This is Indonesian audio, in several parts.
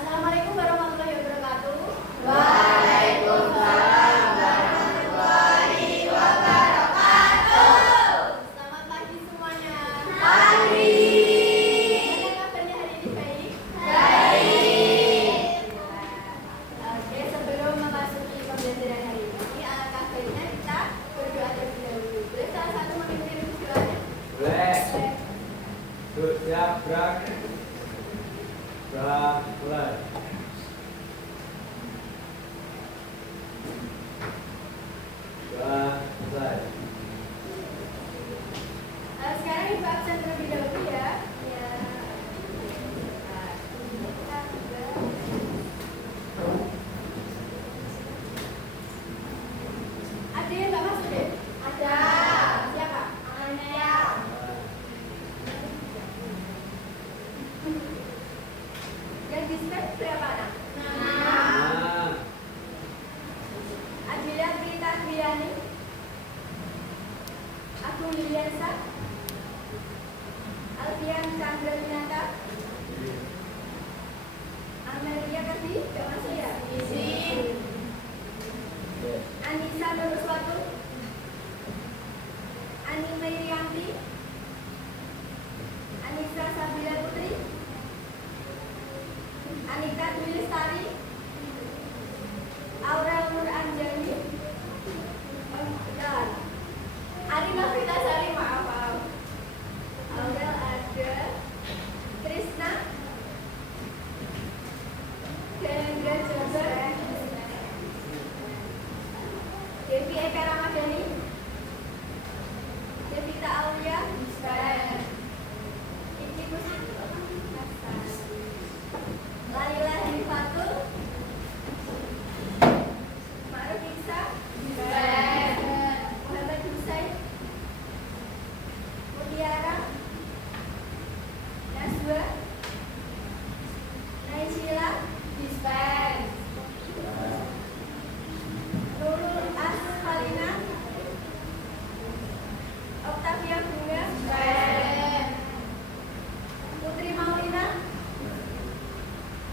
Assalamualaikum warahmatullahi wabarakatuh. Waalaikumsalam warahmatullahi wabarakatuh. Selamat pagi semuanya. Pagi. Bagaimana kabarnya hari ini, baik? Baik. Oke, sebelum memasuki pembelajaran hari ini, alangkah baiknya kita berdoa terlebih dahulu. Boleh salah satu memimpin doanya? Boleh. Siap, gerak. Mulai. Mulai. Sekarang Ibu absen terlebih dahulu ya. Ya. Ada yang nggak masuk deh? Ada. Siapa? Ania. Yang di slide berapa anak? Nah. Adila Prita Dwiani, Agung Liliansa, Alfian Chandra Winata, Amelia Kasih, gak masuk ya? Izin. Anissa Nuruswatu, Ani Mairianti, Anissa Sabila Putri, Anita Dwi Lestari, Aurel Nur Anjani, dan Arina Vita Sari, maaf. Aurel ada, Krisna, Gendra Jabar, Devi Eka Ramadhani, Devita Aulia, Iki Kusik, Laila Hanifatul, Ma'ruf Iksa, Muhammad Husain, Mutiara, Naswa, Naisila, Nurul Ashalina, Octavia Bunga, Putri Maulina,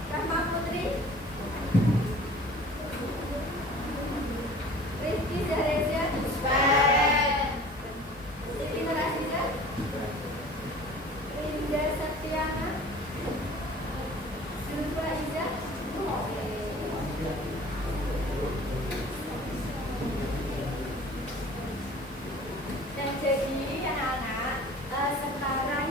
Rahma Putri, Rizky Zahreza, Siti Nurasiza, Rinda Septiana, Zulfa Iza, dan jadi anak-anak, sekarang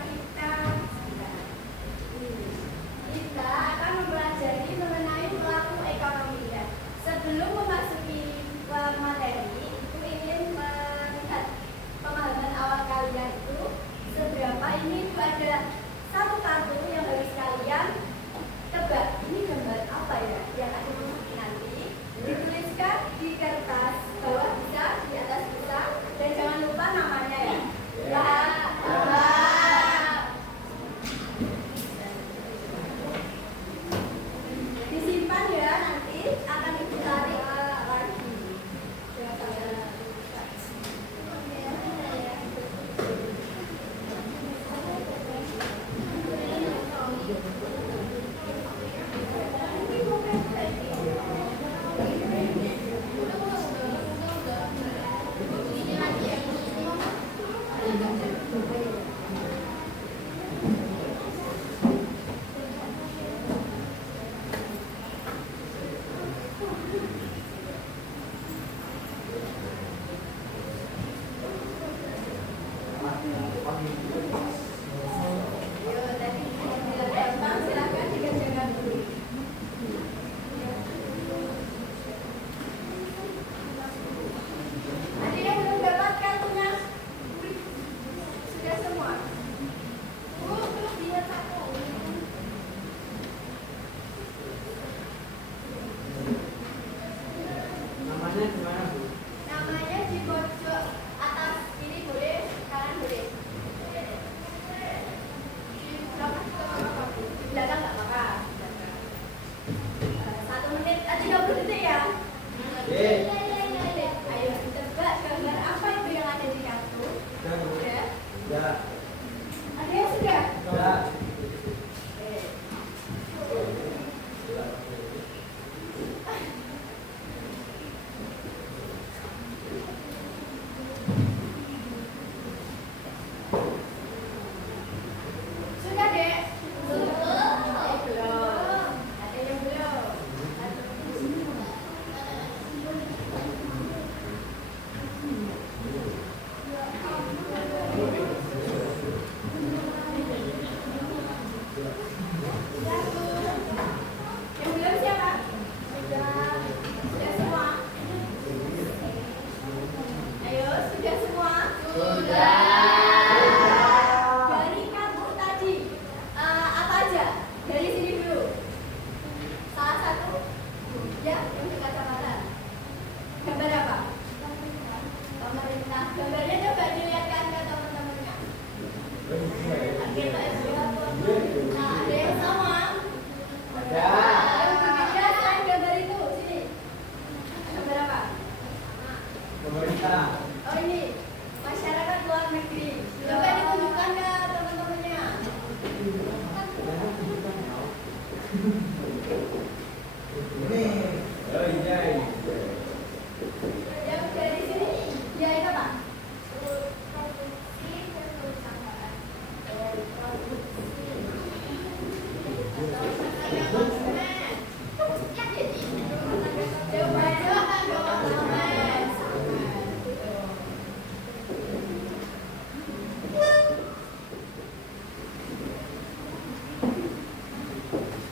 kita akan mempelajari mengenai pelaku ekonomi ya. Sebelum memasuki materi, itu ingin melihat pemahaman awal kalian itu seberapa ini itu ada satu kartu yang harus kalian tebak. Ini gambar apa ya yang akan dimasuki nanti? Dituliskan di kertas bawah bisa, di atas bisa, dan jangan lupa namanya ya. Disimpan ya, nanti akan ibu tarik lagi. Yo, tadi bilang gampang, silakan dikerjakan dulu. Ada yang belum dapat kartunya? Sudah semua? Belum lihat satu. Namanya gimana, Bu? Namanya di pojok atas kiri boleh, kanan boleh. Di belakang nggak apa-apa. 1 menit, 30 detik ya. Oke. Ayo tebak gambar apa itu yang ada di kartu. Udah? Ya. Ada yang sudah? Ya. Oke. Nah, gambarnya coba dilihatkan ke teman-temannya. Kita nah, ada yang sama. Ada. Yang berbeda selain gambar itu. Sini. Gambar apa? Pemerintah. Oh ini, masyarakat luar negeri. Coba ditunjukkan ke teman-temannya. Ini. Oh iya. Yang dari sini, ya itu apa?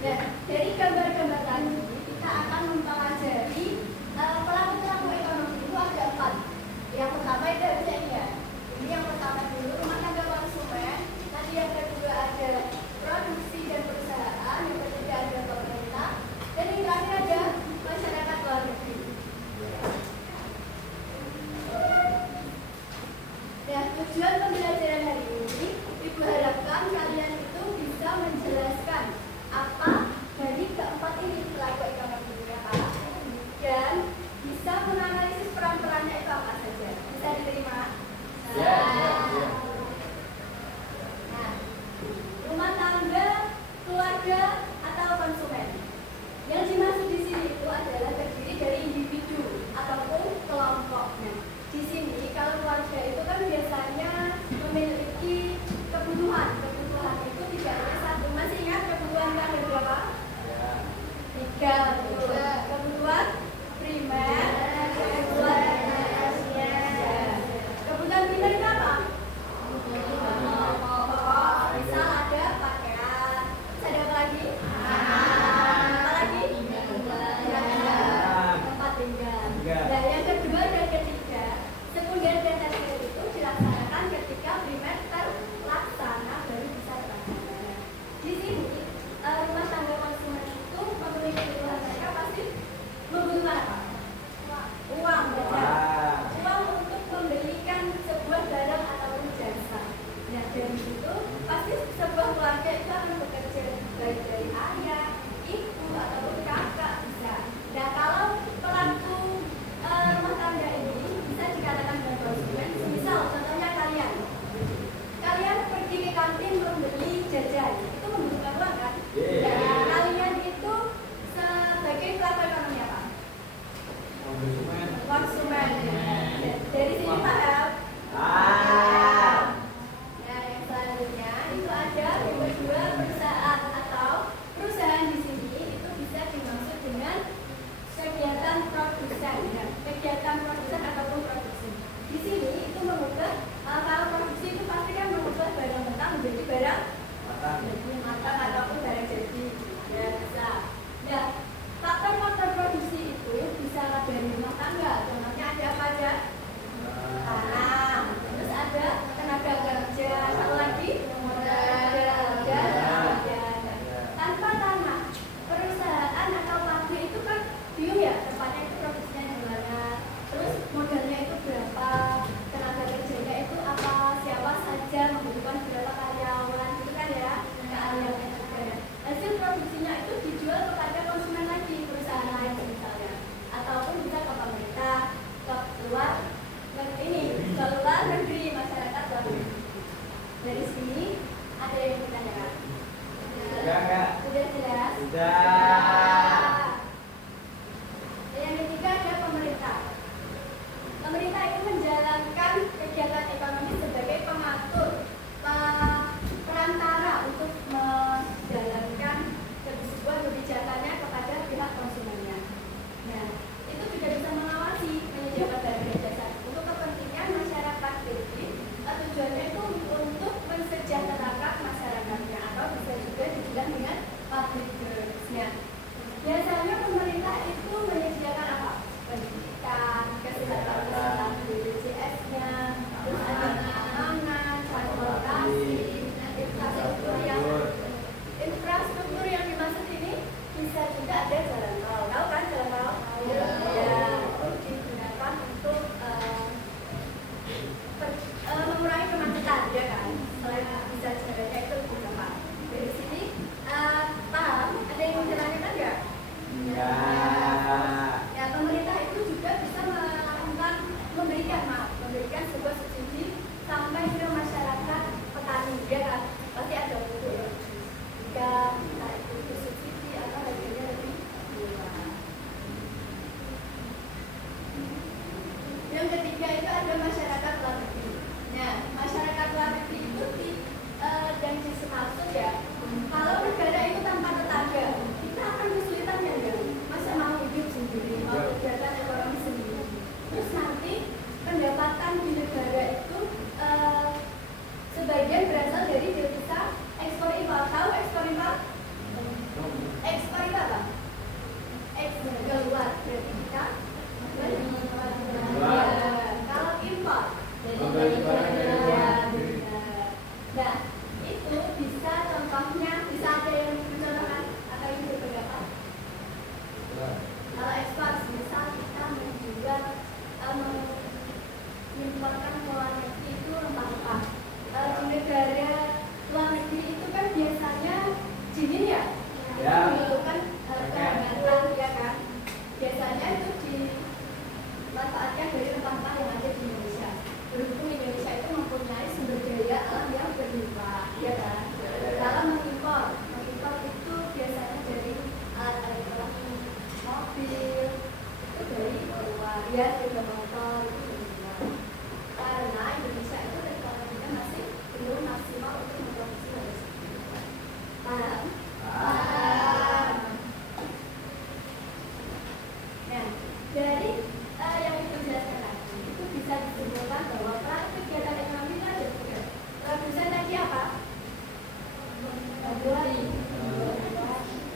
Nah, dari gambar-gambar tadi kita akan mempelajari pelaku-pelaku ekonomi itu ada 4. Yang pertama itu ya. Ini yang pertama dulu rumah tangga konsumen. Nanti yang kedua ada produksi dan perusahaan. Yang ketiga ada pemerintah. Dan yang terakhir ada masyarakat luar negeri. Nah, tujuan pembelajaran hari ini, Ibu harapkan kalian itu bisa menjelaskan apa dari keempat ini pelaku ekonomi dunia apa, dan bisa menganalisis peran-perannya itu apa saja. Bisa diterima? Ya. Nah, rumah tangga, keluarga, atau konsumen. Yang dimaksud di sini itu adalah terdiri dari individu ataupun kelompoknya. Di sini kalau keluarga itu kan biasanya memiliki kebutuhan. Kebutuhan itu tidak hanya satu. Masih ingat kebutuhan kan ada berapa? Ya. 3. Kebutuhan primer, kebutuhan tersier. Kebutuhan primer itu apa? Pokok. Misal ada pakaian. Terus ada apa lagi? Apa lagi? Tempat tinggal. Nah, yang kedua dan ketiga, sekunder dan tersier itu dilaksanakan ketika primer terlaksana baru bisa terlaksana. Di sini rumah tangga konsumen itu memenuhi kebutuhan mereka pasti membutuhkan apa? Uang, betul. Uang untuk membelikan sebuah barang ataupun jasa. Nah, dari situ pasti sebuah keluarga itu akan bekerja baik dari ayah, ibu ataupun kakak bisa. Nah, kalau pelaku rumah tangga ini bisa dikatakan dengan konsumen. Misal contohnya kalian pergi ke kantin membeli jajan, itu membutuhkan uang kan? Iya. Nah, kalian itu sebagai pelaku ekonomi apa? Konsumen. Dari sini paham? Nah, yang selanjutnya itu ada yang kedua perusahaan atau perusahaan di sini itu bisa dimaksud dengan kegiatan produsen. Ya, kegiatan produsen ataupun produksi. Di sini itu mengubah kalau produksi itu pasti kan mengubah barang mentah menjadi barang matang ataupun barang jadi. Ya, bisa. Nah, faktor-faktor produksi itu bisa dari rumah tangga. Contohnya ada apa aja? Tanah, terus ada tenaga kerja, satu lagi tenaga kerja. Tanpa tanah, perusahaan atau pabrik itu kan bingung ya tempatnya itu produksinya di mana, terus modalnya itu berapa, tenaga kerjanya itu apa, siapa saja, membutuhkan berapa karyawan, gitu kan ya, keahliannya juga. Hasil produksinya itu dijual kepada konsumen lagi, perusahaan lain misalnya, ataupun bisa ke pemerintah, ke luar negeri, masyarakat luar negeri. Dari sini ada yang ditanyakan? Enggak. Sudah jelas? Sudah. Yang ketiga ada pemerintah. Pemerintah itu menjalankan kegiatan ekonomi sebagai pengatur, perantara untuk menjalankan sebuah kebijakannya kepada pihak konsumennya. Nah, itu juga bisa mengawasi penyediaan barang dan jasa untuk kepentingan masyarakat. Jadi, tujuannya itu untuk mensejahterakan masyarakatnya atau bisa juga dibilang dengan public goods-nya. Biasanya pemerintah itu menyediakan apa? Pendidikan, kesehatan, BPJS-nya, terus ada pangan, transportasi, infrastruktur yang dimaksud ini bisa juga ada jalan tol. Tahu kan jalan tol? Ya, itu digunakan untuk ada masyarakat luar negeri. Nah, masyarakat luar negeri itu yang dimaksud ya, kalau negara itu tanpa tetangga, kita akan kesulitan ya enggak? Masa mau hidup sendiri, mau kegiatan ekonomi sendiri. Terus nanti pendapatan di negara itu sebagian berasal dari devisa ekspor impor. Tahu ekspor impor? Ekspor itu apa? Ekspor keluar dari kita. Kalau impor dari dalam. Nah, itu bisa contohnya, bisa ada yang mencontohkan atau ini berpendapat. Kalau ekspor, misal kita menjual mengimporkan ke luar negeri itu rempah-rempah. Di negara luar negeri itu kan biasanya dingin ya, Ya. membutuhkan kehangatan ya kan. Biasanya itu dimanfaatkan dari rempah-rempah yang ada di Indonesia. Berhubung Indonesia itu mempunyai sumber daya alam yang berlimpah, ya kan. Dalam mengimpor itu biasanya dari alat elektronik, mobil, itu dari luar, ya juga motor itu dari luar. Karena Indonesia itu teknologinya masih belum maksimal untuk memproduksi hal tersebut. Paham? Paham. Nah, dari yang itu dijelaskan tadi, itu bisa disimpulkan bahwa peran kegiatan ekonomi itu ada tiga. Produsen tadi apa?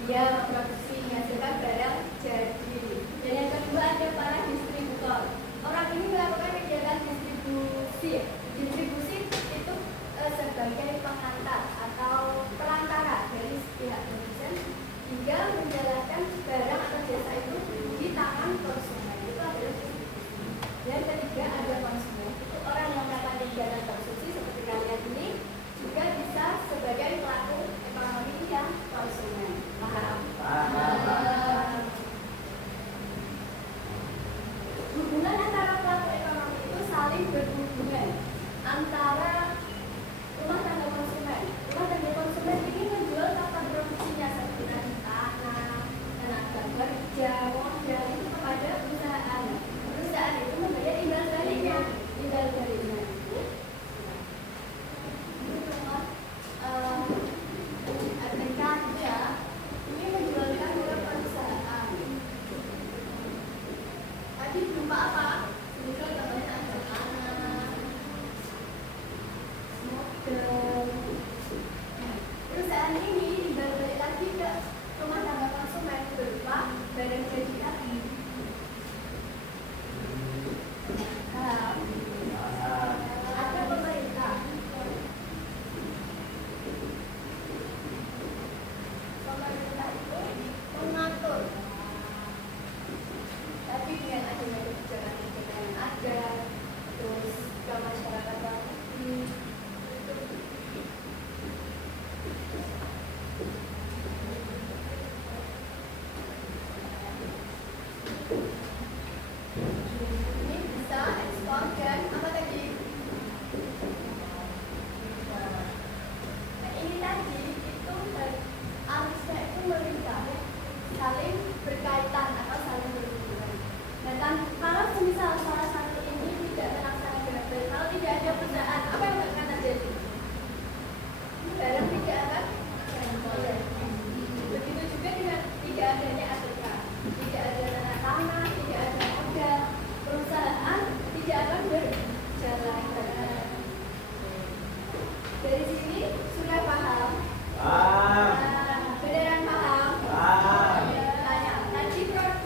Dia memproduksi, menghasilkan barang jadi. Dan yang kedua ada para distributor. Orang ini melakukan kegiatan distribusi. Distribusi itu sebagai pengantar atau perantara dari pihak produsen hingga menjalankan barang atau jasa itu di tangan konsumen. Itu adalah distribusi. Yang ketiga ada konsumen. Itu orang yang melakukan kegiatan konsumsi seperti kalian ini juga bisa sebagai pelaku ekonomi yang konsumen. Paham? Paham. Hubungan antara pelaku ekonomi itu saling berhubungan antara rumah tangga konsumen. Rumah tangga konsumen ini menjual kapal produksinya seperti tadi tanah, tenaga kerja, modal itu kepada perusahaan. Perusahaan itu membayar imbal baliknya. Imbal baliknya. Ini contoh RTK itu ya. Ini menjualkan ke perusahaan. Tadi berupa apa? Semisal contohnya ada tanah, modal. Perusahaan ini imbal balik lagi ke rumah tangga konsumen berupa barang jadi tadi. Ada pemerintah. Pemerintah itu mengatur. Tapi dengan adanya kebijakan yang ada, terus ke masyarakat lagi. Ini bisa ekspor dan apa tadi? Nah, ini tadi itu arusnya itu melimpah, saling berkaitan atau saling berhubungan. Dan kalau misal salah satu ini tidak terlaksana dengan baik, kalau tidak ada perusahaan, apa yang akan terjadi? Barang tidak akan terjual. Begitu juga dengan tidak adanya ATK, tidak ada tanah, tidak ada modal, perusahaan tidak akan berjalan. Dari sini sudah paham? Paham. Beneran paham? Paham. Tanya, tadi produk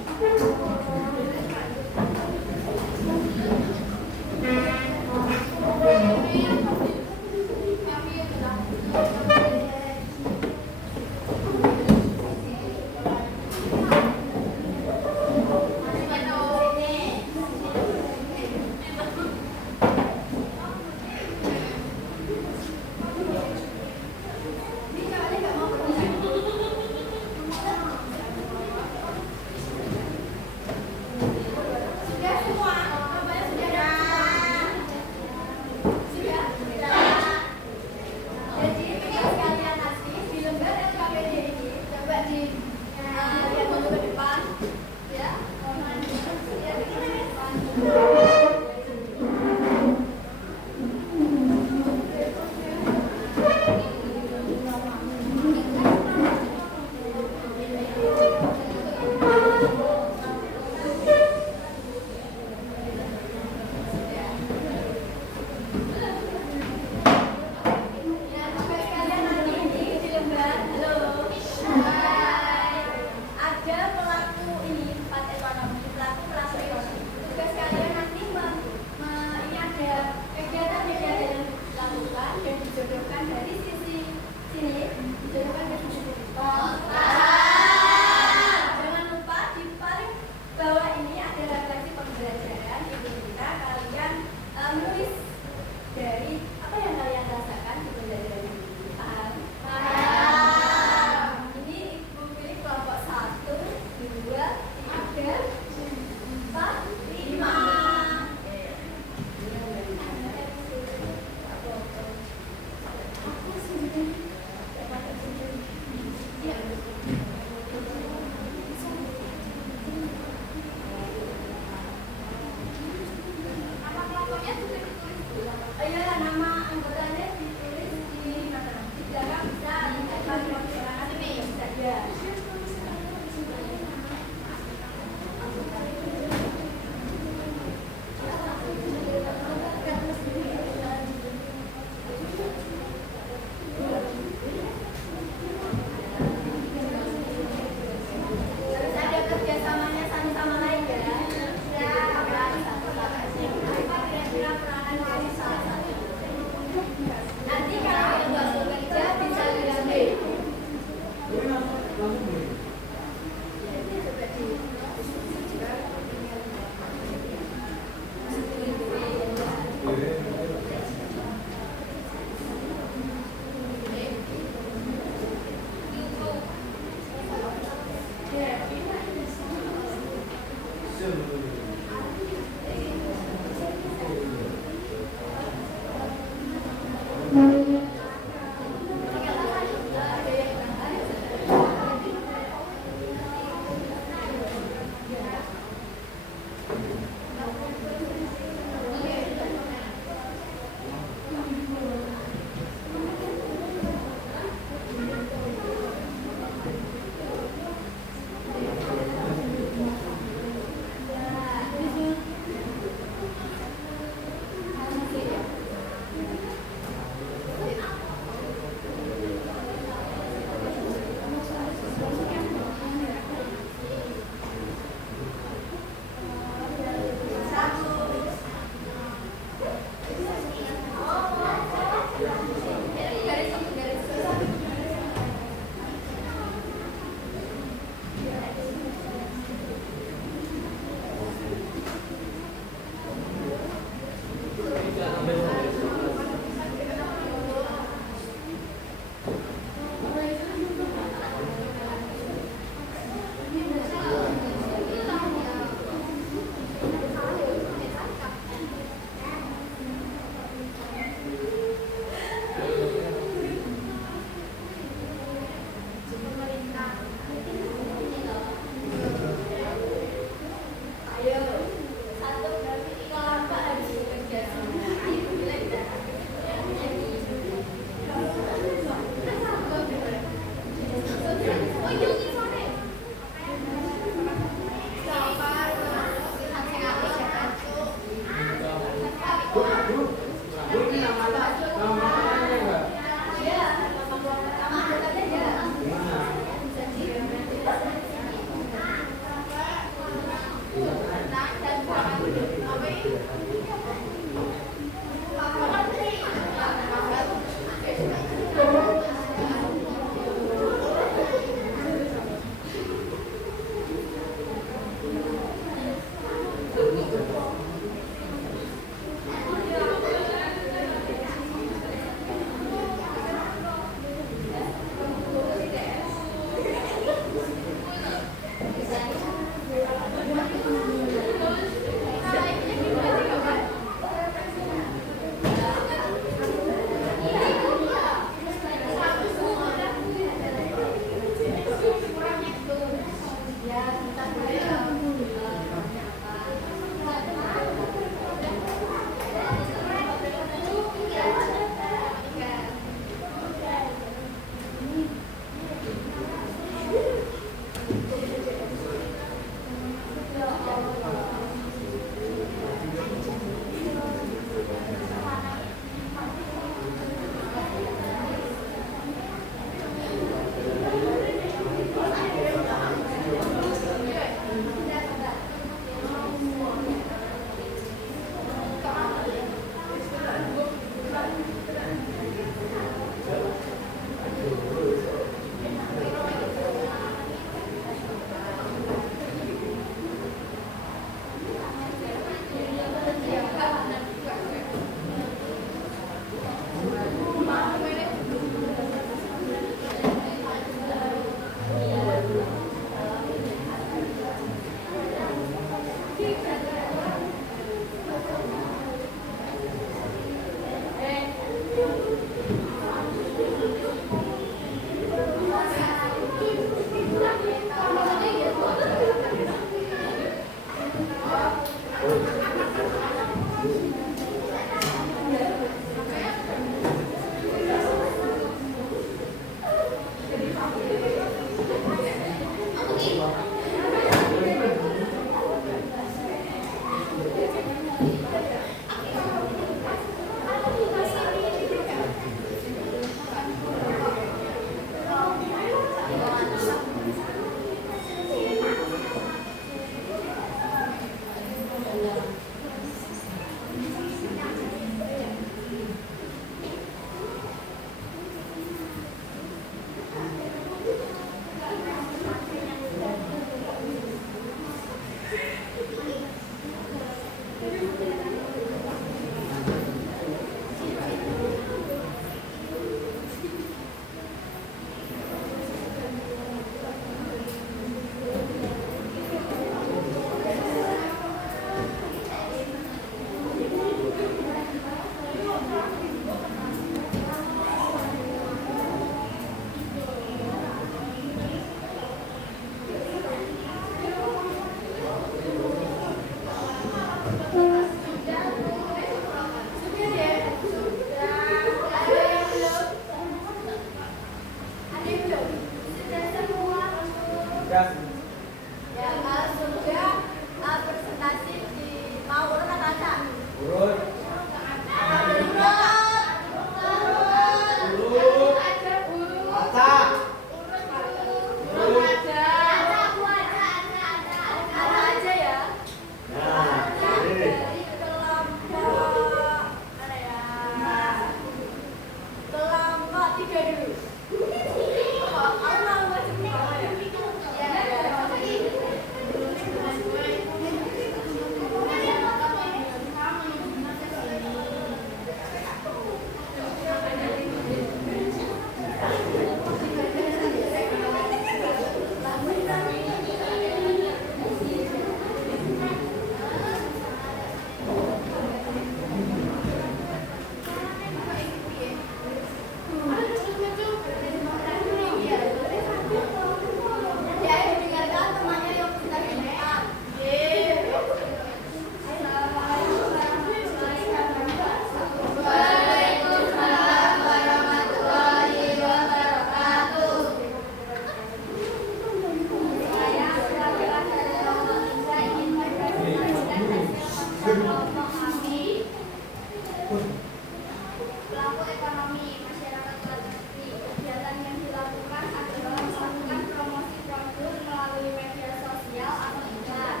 Pelaku ekonomi masyarakat kelas negeri. Kegiatan yang dilakukan adalah melakukan promosi produk melalui media sosial atau iklan.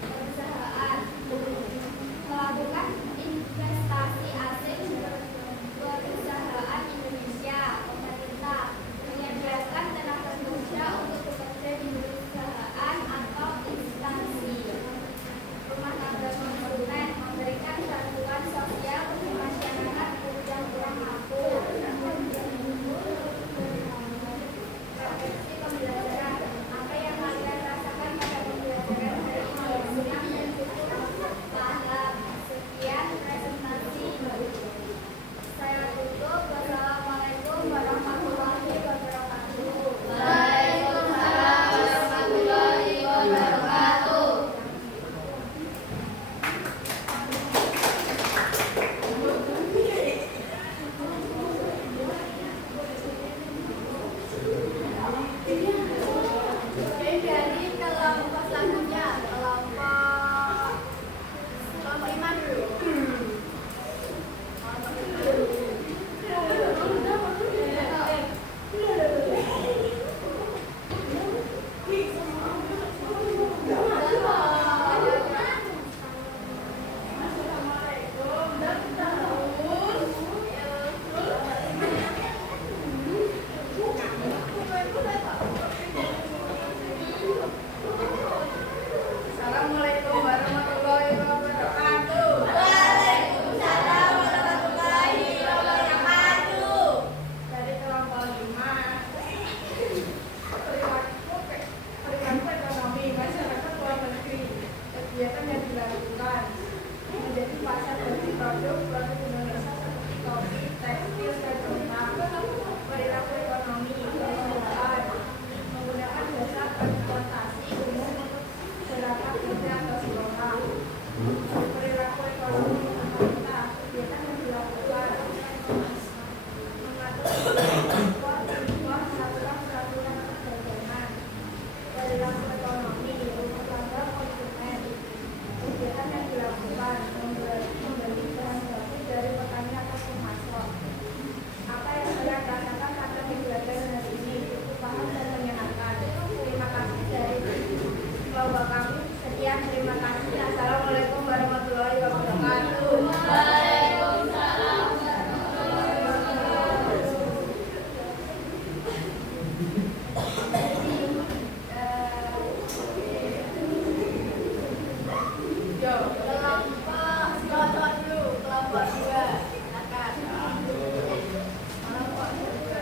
Perusahaan melakukan investasi asing. Perusahaan Indonesia, pemerintah menyediakan tenaga kerja untuk bekerja di perusahaan atau instansi. Rumah tangga konsumen memberikan bantuan sosial bagi masyarakat yang kurang mampu. Refleksi pembelajaran. Apa yang kalian rasakan pada pembelajaran hari ini? Senang dan cukup paham. Sekian presentasi. Saya tutup. Wassalamualaikum warahmatullahi wabarakatuh. Waalaikumsalam warahmatullahi wabarakatuh. Dari kelompok selanjutnya, kelompok 5 dulu. Assalamualaikum warahmatullahi wabarakatuh. Waalaikumsalam warahmatullahi wabarakatuh. Dari kelompok 5. Perilaku ekonomi masyarakat luar negeri. Kegiatan yang dilakukan menjadi pasar bagi produk Indonesia seperti kopi, tekstil, dan renang. Perilaku ekonomi perusahaan menggunakan jasa transportasi umum untuk berangkat kerja atau sekolah. Perilaku ekonomi pemerintah. Kegiatan yang dilakukan mengatur impor, melakukan peraturan perdagangan. Perilaku ekonomi rumah tangga konsumen. Kegiatan yang dilakukan membeli bahan baku dari petani atau pemasok. Apa yang kalian rasakan pada pembelajaran hari ini? Cukup paham dan menyenangkan. Terima kasih dari kelompok kami. Sekian, terima kasih. Assalamualaikum warahmatullahi wabarakatuh. Waalaikumsalam. Kelompok dulu, kelompok 2. Silakan. Kelompok 2.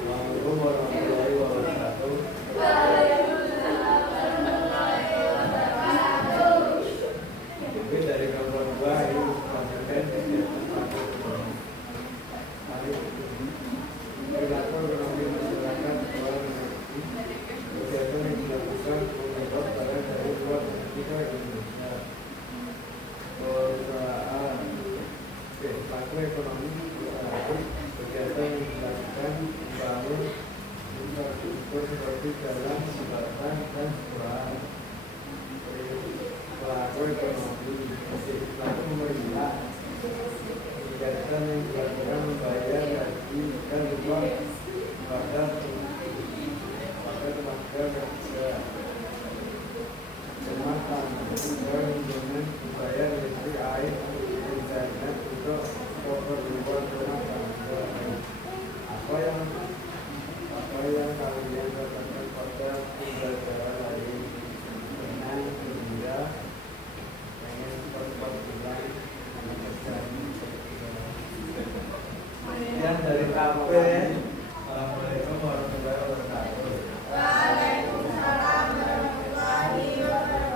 Assalamualaikum warahmatullahi wabarakatuh. Waalaikumsalam warahmatullahi wabarakatuh. Jadi dari kelompok 2 ini merupakan kegiatan hari ini. Perilaku ekonomi masyarakat luar negeri. Kegiatan yang dilakukan mengimpor barang dari luar negeri ke Indonesia. Perusahaan. Perilaku ekonomi berarti kegiatan yang dilakukan membangun infrastruktur seperti jalan, jembatan, dan sekolah. Pelaku ekonomi, pelaku pemerintah, kegiatan yang dilakukan membayar gaji dan upah pada tenaga kerja, kemasan, dan hubungan membayar listrik, air, internet untuk keperluan rumah tangga. Apa yang kalian katakan pada pembelajaran hari ini? Dengan gembira, pengen cepat-cepat pulang, kerjaan. Sekian dari KP. Assalamualaikum warahmatullahi wabarakatuh. Waalaikumsalam warahmatullahi wabarakatuh.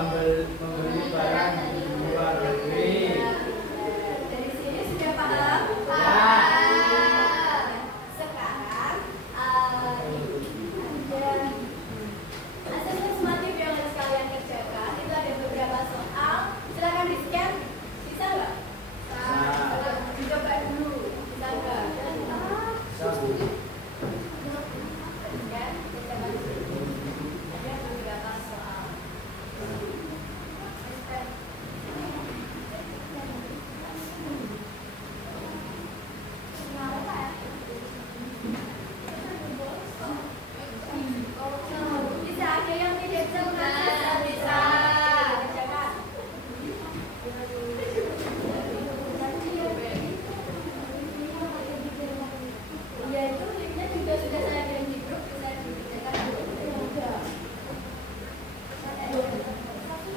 membeli barang di luar negeri. Dari sini sudah paham? Ya. Sekarang ada asesmen sumatif yang harus kalian kerjakan. Itu ada beberapa soal. Silakan di-scan. Bisa nggak? Dicoba dulu. Bisa nggak? Sabu. Ya, kerjakan dulu. Ada beberapa soal. Bisa, ada yang tidak bisa mengajar? Bisa. Kerjakan. Ya, itu linknya juga sudah saya kirim di grup, bisa dikerjakan dulu. Ya, terima kasih.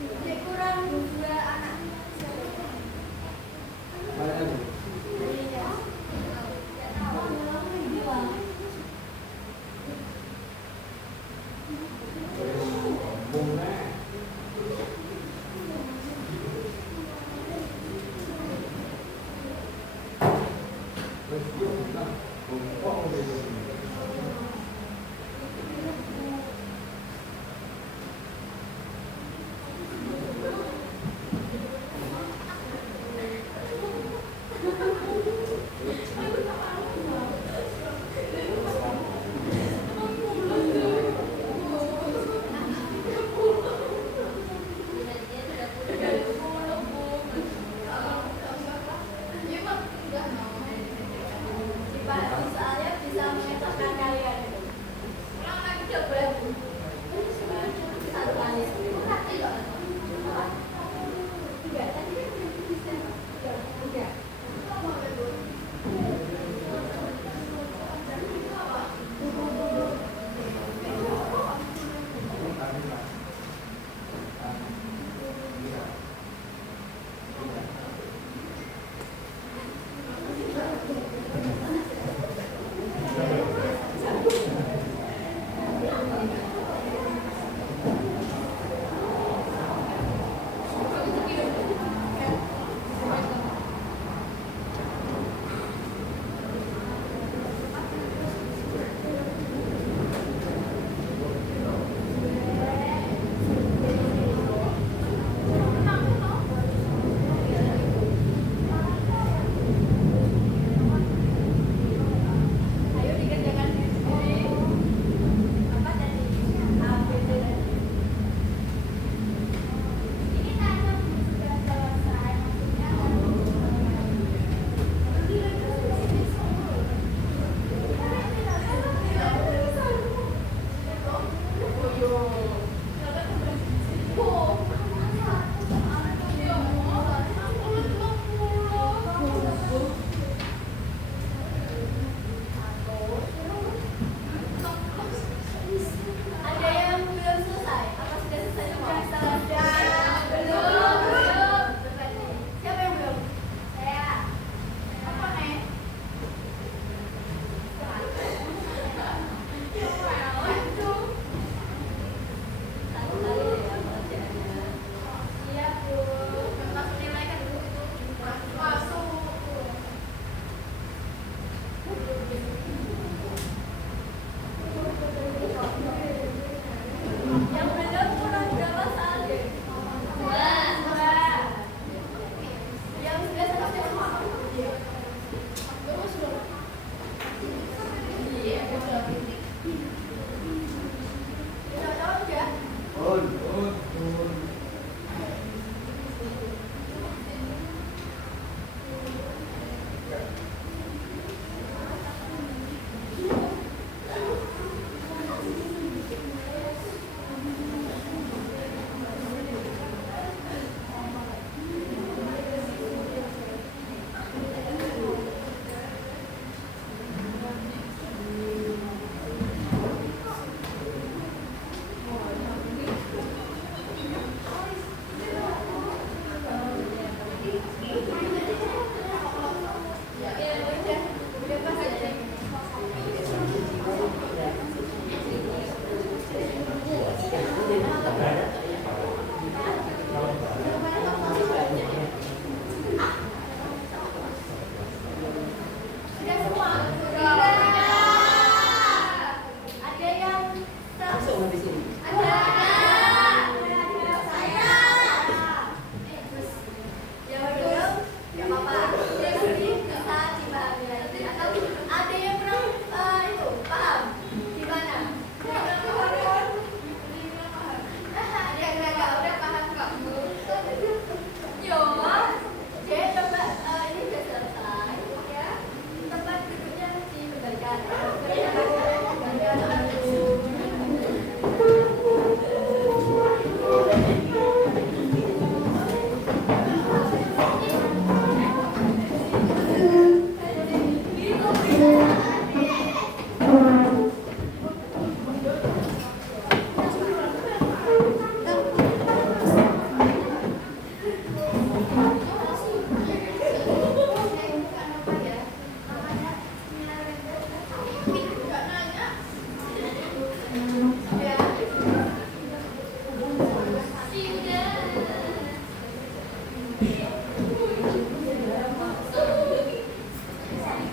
Jadi kurang 2 anak. Mana Bu? Bunga. Dipahami soalnya bisa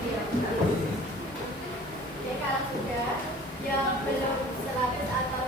Oke, kalau sudah yang belum 100 atau